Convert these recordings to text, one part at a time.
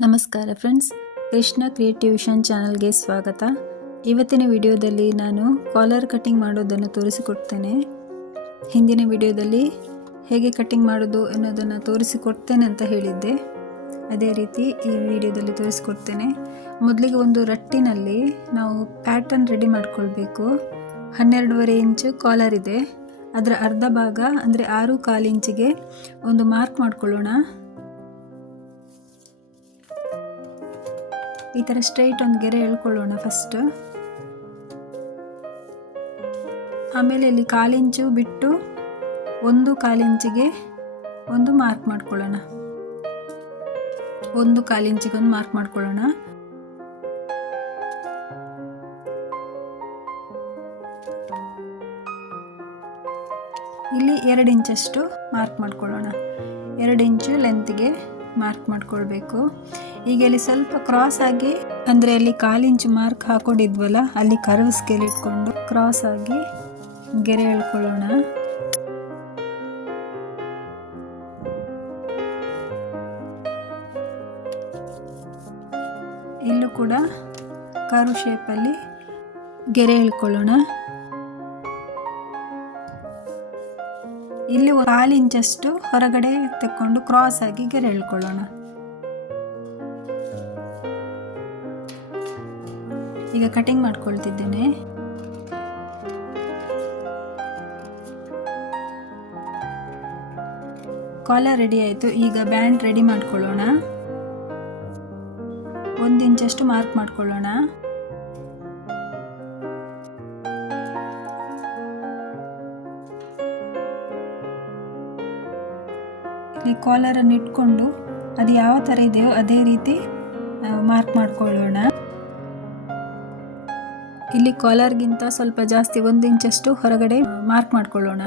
ನಮಸ್ಕಾರ ಫ್ರೆಂಡ್ಸ್, ಕೃಷ್ಣ ಕ್ರಿಯೇಟಿವಿಷನ್ ಚಾನಲ್ಗೆ ಸ್ವಾಗತ. ಇವತ್ತಿನ ವಿಡಿಯೋದಲ್ಲಿ ನಾನು ಕಾಲರ್ ಕಟ್ಟಿಂಗ್ ಮಾಡೋದನ್ನು ತೋರಿಸಿಕೊಡ್ತೇನೆ. ಹಿಂದಿನ ವಿಡಿಯೋದಲ್ಲಿ ಹೇಗೆ ಕಟ್ಟಿಂಗ್ ಮಾಡೋದು ಅನ್ನೋದನ್ನು ತೋರಿಸಿಕೊಡ್ತೇನೆ ಅಂತ ಹೇಳಿದ್ದೆ. ಅದೇ ರೀತಿ ಈ ವಿಡಿಯೋದಲ್ಲಿ ತೋರಿಸಿಕೊಡ್ತೇನೆ. ಮೊದಲಿಗೆ ಒಂದು ರಟ್ಟಿನಲ್ಲಿ ನಾವು ಪ್ಯಾಟರ್ನ್ ರೆಡಿ ಮಾಡ್ಕೊಳ್ಬೇಕು. 12.5 ಇಂಚು ಕಾಲರ್ ಇದೆ. ಅದರ ಅರ್ಧ ಭಾಗ ಅಂದರೆ 6.25 ಇಂಚಿಗೆ ಒಂದು ಮಾರ್ಕ್ ಮಾಡ್ಕೊಳ್ಳೋಣ. ಈ ಥರ ಸ್ಟ್ರೈಟ್ ಒಂದು ಗೆರೆ ಎಳ್ಕೊಳ್ಳೋಣ ಫಸ್ಟ್. ಆಮೇಲೆ ಇಲ್ಲಿ 1/4 ಇಂಚು ಬಿಟ್ಟು 1/4 ಇಂಚಿಗೆ ಒಂದು ಮಾರ್ಕ್ ಮಾಡ್ಕೊಳ್ಳೋಣ. 1/4 ಇಂಚಿಗೆ ಒಂದು ಮಾರ್ಕ್ ಮಾಡ್ಕೊಳ್ಳೋಣ. ಇಲ್ಲಿ 2 ಇಂಚಷ್ಟು ಮಾರ್ಕ್ ಮಾಡ್ಕೊಳ್ಳೋಣ. 2 ಇಂಚು ಲೆಂತ್ಗೆ ಮಾರ್ಕ್ ಮಾಡ್ಕೊಳ್ಬೇಕು. ಈಗ ಇಲ್ಲಿ ಸ್ವಲ್ಪ ಕ್ರಾಸ್ ಆಗಿ, ಅಂದರೆ ಅಲ್ಲಿ 1/4 ಇಂಚು ಮಾರ್ಕ್ ಹಾಕೊಂಡಿದ್ವಲ್ಲ, ಅಲ್ಲಿ ಕರ್ವ್ ಸ್ಕೇಲ್ ಇಟ್ಕೊಂಡು ಕ್ರಾಸ್ ಆಗಿ ಗೆರೆ ಎಳ್ಕೊಳ್ಳೋಣ. ಇಲ್ಲೂ ಕೂಡ ಕರ್ವ್ ಶೇಪಲ್ಲಿ ಗೆರೆ ಎಳ್ಕೊಳ್ಳೋಣ. ಇಲ್ಲಿ 1/4 ಇಂಚಷ್ಟು ಹೊರಗಡೆ ತಕ್ಕೊಂಡು ಕ್ರಾಸ್ ಆಗಿ ಗೆರೆ ಎಳ್ಕೊಳ್ಳೋಣ. ಈಗ ಕಟಿಂಗ್ ಮಾಡ್ಕೊಳ್ತಿದ್ದೇನೆ. ಕಾಲರ್ ರೆಡಿ ಆಯಿತು. ಈಗ ಬ್ಯಾಂಡ್ ರೆಡಿ ಮಾಡ್ಕೊಳ್ಳೋಣ. 1 ಇಂಚಷ್ಟು ಮಾರ್ಕ್ ಮಾಡ್ಕೊಳ್ಳೋಣ. ಈ ಕಾಲರನ್ನು ಇಟ್ಕೊಂಡು ಅದು ಯಾವ ಥರ ಇದೆಯೋ ಅದೇ ರೀತಿ ಮಾರ್ಕ್ ಮಾಡ್ಕೊಳ್ಳೋಣ. ಇಲ್ಲಿ ಕಾಲರ್ಗಿಂತ ಸ್ವಲ್ಪ ಜಾಸ್ತಿ 1 ಇಂಚಷ್ಟು ಹೊರಗಡೆ ಮಾರ್ಕ್ ಮಾಡ್ಕೊಳ್ಳೋಣ.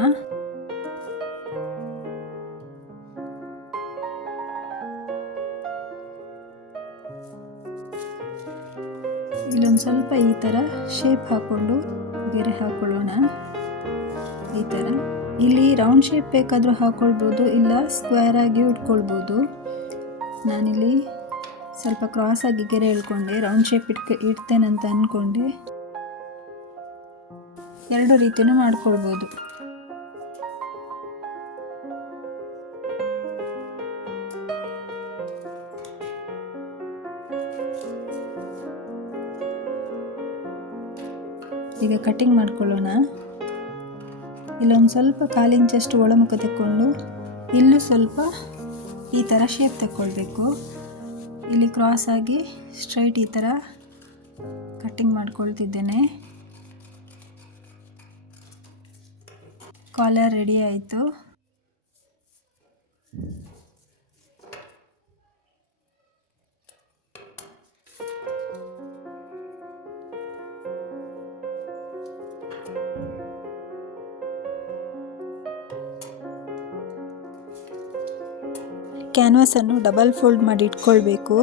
ಇಲ್ಲೊಂದು ಸ್ವಲ್ಪ ಈ ಥರ ಶೇಪ್ ಹಾಕ್ಕೊಂಡು ಗೆರೆ ಹಾಕೊಳ್ಳೋಣ. ಈ ಥರ ಇಲ್ಲಿ ರೌಂಡ್ ಶೇಪ್ ಬೇಕಾದರೂ ಹಾಕ್ಕೊಳ್ಬೋದು, ಇಲ್ಲ ಸ್ಕ್ವೇರ್ ಆಗಿ ಇಟ್ಕೊಳ್ಬೋದು. ನಾನಿಲ್ಲಿ ಸ್ವಲ್ಪ ಕ್ರಾಸ್ ಆಗಿ ಗೆರೆ ಎಳ್ಕೊಂಡೆ, ರೌಂಡ್ ಶೇಪ್ ಇಡ್ತೇನೆ ಅಂತ ಅಂದ್ಕೊಂಡೆ. 2 ರೀತಿಯೂ ಮಾಡ್ಕೊಳ್ಬೋದು. ಈಗ ಕಟಿಂಗ್ ಮಾಡ್ಕೊಳ್ಳೋಣ. ಇಲ್ಲೊಂದು ಸ್ವಲ್ಪ 1/4 ಇಂಚಷ್ಟು ಒಳಮುಖ ತಕ್ಕೊಂಡು ಇಲ್ಲೂ ಸ್ವಲ್ಪ ಈ ಥರ ಶೇಪ್ ತಗೊಳ್ಬೇಕು. ಇಲ್ಲಿ ಕ್ರಾಸ್ ಆಗಿ ಸ್ಟ್ರೈಟ್ ಈ ಥರ ಕಟ್ಟಿಂಗ್ ಮಾಡ್ಕೊಳ್ತಿದ್ದೇನೆ. ಕಾಲರ್ ರೆಡಿ ಆಯಿತು. ಕ್ಯಾನ್ವಾಸನ್ನು ಡಬಲ್ ಫೋಲ್ಡ್ ಮಾಡಿ ಇಟ್ಕೊಳ್ಬೇಕು.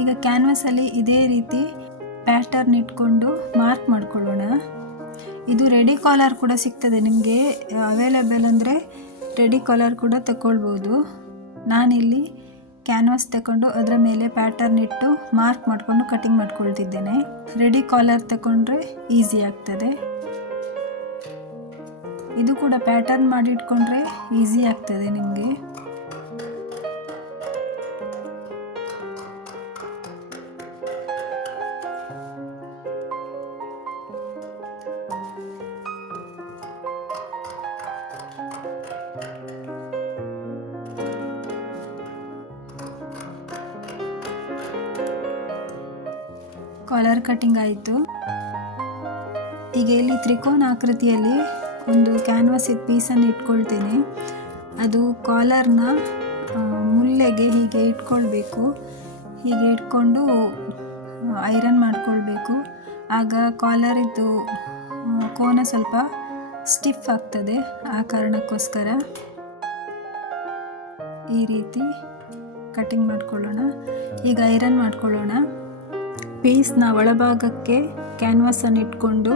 ಈಗ ಕ್ಯಾನ್ವಾಸಲ್ಲಿ ಇದೇ ರೀತಿ ಪ್ಯಾಟರ್ನ್ ಇಟ್ಕೊಂಡು ಮಾರ್ಕ್ ಮಾಡ್ಕೊಳ್ಳೋಣ. ಇದು ರೆಡಿ ಕಾಲರ್ ಕೂಡ ಸಿಗ್ತದೆ ನಿಮಗೆ. ಅವೈಲೇಬಲ್ ಅಂದರೆ ರೆಡಿ ಕಾಲರ್ ಕೂಡ ತಗೊಳ್ಬೋದು. ನಾನಿಲ್ಲಿ ಕ್ಯಾನ್ವಾಸ್ ತಗೊಂಡು ಅದರ ಮೇಲೆ ಪ್ಯಾಟರ್ನ್ ಇಟ್ಟು ಮಾರ್ಕ್ ಮಾಡಿಕೊಂಡು ಕಟಿಂಗ್ ಮಾಡ್ಕೊಳ್ತಿದ್ದೇನೆ. ರೆಡಿ ಕಾಲರ್ ತಗೊಂಡ್ರೆ ಈಸಿ ಆಗ್ತದೆ. ಇದು ಕೂಡ ಪ್ಯಾಟರ್ನ್ ಮಾಡಿ ಇಟ್ಕೊಂಡ್ರೆ ಈಸಿ ಆಗ್ತದೆ ನಿಮಗೆ. ಕಾಲರ್ ಕಟಿಂಗ್ ಆಯಿತು. ಈಗ ಇಲ್ಲಿ ತ್ರಿಕೋನ ಆಕೃತಿಯಲ್ಲಿ ಒಂದು ಕ್ಯಾನ್ವಾಸ್ ಪೀಸನ್ನು ಇಟ್ಕೊಳ್ತೇನೆ. ಅದು ಕಾಲರ್ನ ಮುಳ್ಳೆಗೆ ಹೀಗೆ ಇಟ್ಕೊಳ್ಬೇಕು. ಹೀಗೆ ಇಟ್ಕೊಂಡು ಐರನ್ ಮಾಡ್ಕೊಳ್ಬೇಕು. ಆಗ ಕಾಲರಿದ್ದು ಕೋನ ಸ್ವಲ್ಪ ಸ್ಟಿಫ್ ಆಗ್ತದೆ. ಆ ಕಾರಣಕ್ಕೋಸ್ಕರ ಈ ರೀತಿ ಕಟಿಂಗ್ ಮಾಡ್ಕೊಳ್ಳೋಣ. ಈಗ ಐರನ್ ಮಾಡ್ಕೊಳ್ಳೋಣ. ಪೀಸ್ನ ಒಳಭಾಗಕ್ಕೆ ಕ್ಯಾನ್ವಾಸನ್ನು ಇಟ್ಕೊಂಡು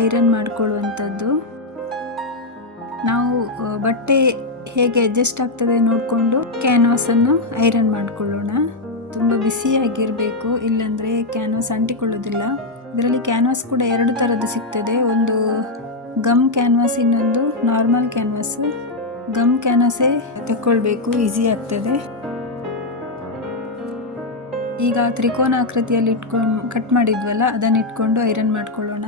ಐರನ್ ಮಾಡ್ಕೊಳ್ಳುವಂಥದ್ದು. ನಾವು ಬಟ್ಟೆ ಹೇಗೆ ಅಡ್ಜಸ್ಟ್ ಆಗ್ತದೆ ನೋಡಿಕೊಂಡು ಕ್ಯಾನ್ವಾಸನ್ನು ಐರನ್ ಮಾಡಿಕೊಳ್ಳೋಣ. ತುಂಬ ಬಿಸಿಯಾಗಿರಬೇಕು, ಇಲ್ಲಾಂದರೆ ಕ್ಯಾನ್ವಾಸ್ ಅಂಟಿಕೊಳ್ಳೋದಿಲ್ಲ. ಇದರಲ್ಲಿ ಕ್ಯಾನ್ವಾಸ್ ಕೂಡ 2 ಥರದ್ದು ಸಿಗ್ತದೆ, ಒಂದು ಗಮ್ ಕ್ಯಾನ್ವಾಸ್, ಇನ್ನೊಂದು ನಾರ್ಮಲ್ ಕ್ಯಾನ್ವಾಸ್. ಗಮ್ ಕ್ಯಾನ್ವಾಸೇ ತಗೊಳ್ಬೇಕು, ಈಸಿ ಆಗ್ತದೆ. ಈಗ ತ್ರಿಕೋನ ಆಕೃತಿಯಲ್ಲಿ ಕಟ್ ಮಾಡಿದ್ವಲ್ಲ, ಅದನ್ನು ಇಟ್ಕೊಂಡು ಐರನ್ ಮಾಡ್ಕೊಳ್ಳೋಣ.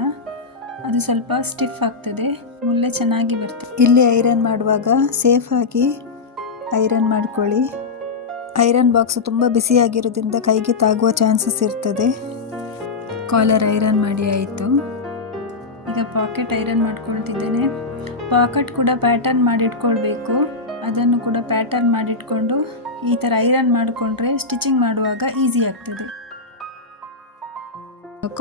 ಅದು ಸ್ವಲ್ಪ ಸ್ಟಿಫ್ ಆಗ್ತದೆ, ಮುಳ್ಳೆ ಚೆನ್ನಾಗಿ ಬರ್ತದೆ. ಇಲ್ಲಿ ಐರನ್ ಮಾಡುವಾಗ ಸೇಫಾಗಿ ಐರನ್ ಮಾಡ್ಕೊಳ್ಳಿ. ಐರನ್ ಬಾಕ್ಸ್ ತುಂಬ ಬಿಸಿಯಾಗಿರೋದ್ರಿಂದ ಕೈಗೆ ತಾಗುವ ಚಾನ್ಸಸ್ ಇರ್ತದೆ. ಕಾಲರ್ ಐರನ್ ಮಾಡಿ ಆಯಿತು. ಈಗ ಪಾಕೆಟ್ ಐರನ್ ಮಾಡ್ಕೊಳ್ತಿದ್ದೇನೆ. ಪಾಕೆಟ್ ಕೂಡ ಪ್ಯಾಟರ್ನ್ ಮಾಡಿಟ್ಕೊಳ್ಬೇಕು. ಅದನ್ನು ಕೂಡ ಪ್ಯಾಟರ್ನ್ ಮಾಡಿಟ್ಕೊಂಡು ಈ ಥರ ಐರನ್ ಮಾಡಿಕೊಂಡ್ರೆ ಸ್ಟಿಚಿಂಗ್ ಮಾಡುವಾಗ ಈಸಿ ಆಗ್ತದೆ.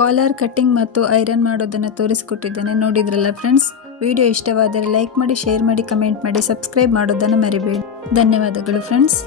ಕಾಲರ್ ಕಟ್ಟಿಂಗ್ ಮತ್ತು ಐರನ್ ಮಾಡೋದನ್ನು ತೋರಿಸಿಕೊಟ್ಟಿದ್ದೇನೆ, ನೋಡಿದ್ರಲ್ಲ ಫ್ರೆಂಡ್ಸ್. ವಿಡಿಯೋ ಇಷ್ಟವಾದರೆ ಲೈಕ್ ಮಾಡಿ, ಶೇರ್ ಮಾಡಿ, ಕಮೆಂಟ್ ಮಾಡಿ, ಸಬ್ಸ್ಕ್ರೈಬ್ ಮಾಡೋದನ್ನು ಮರಿಬೇಡಿ. ಧನ್ಯವಾದಗಳು ಫ್ರೆಂಡ್ಸ್.